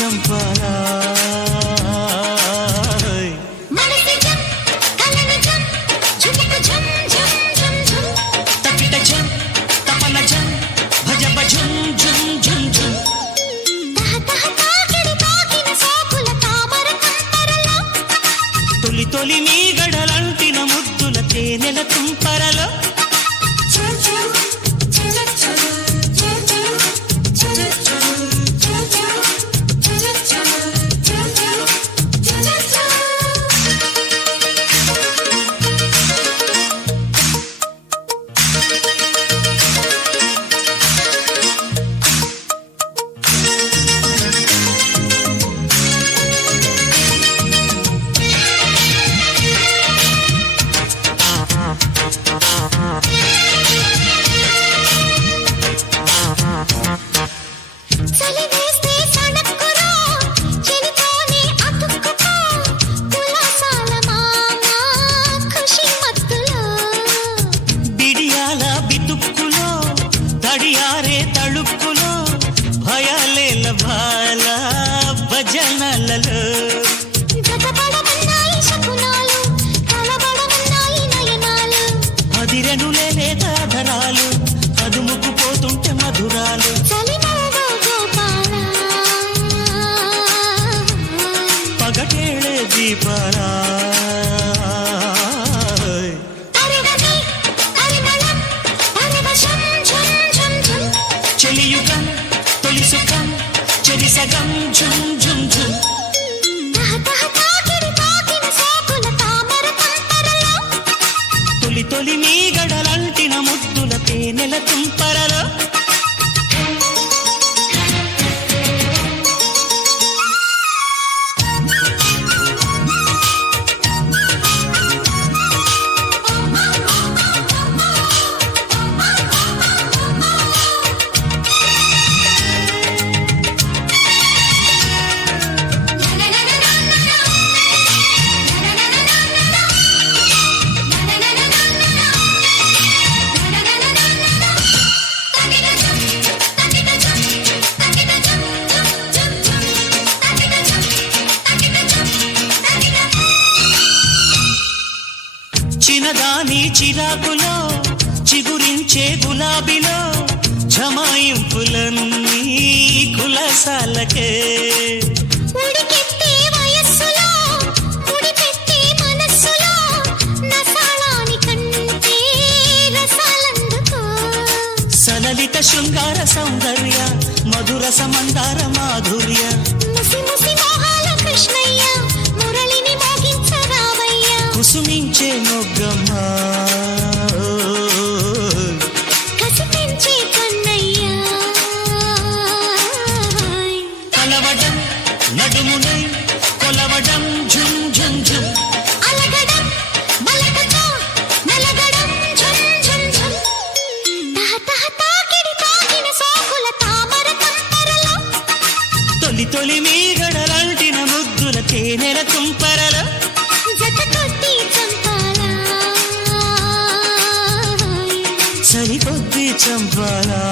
చంపాలా తకిట జం తపన జం భజ భజం జం జం జం తొలి తొలి మీ గడలంటిన ముద్దుల తేనెల తుంపరలో తళుక్కులో భయాలేల బాల భజనలలో అదిరెనులే లేదాధరాలు అదుముకు పోతుంటే మధురాలు పగటేళే దీపాలా చెలియుగం తొలి సుఖం చెరిసగం ఝుం ఝుం ఝుం తొలి తొలి మీ గడలంటిన ముద్దుల తేనెల తుంపరలో చిన్నదాని చిరాకులో చిగురించే గులాబీలో జమాయింపులన్నీ కులసాలకే సలలిత శృంగార సౌందర్య మధుర సమందార మాధుర్య కుసుమించే మొగ్గమ్మ కలవడం నడుమునై కొలవడం ఝుం ఝుం ఝుం తొలి తొలి మీ గడలంటిన ముద్దుల తేనెల తుంపరలో సరికొద్ది చంపాలా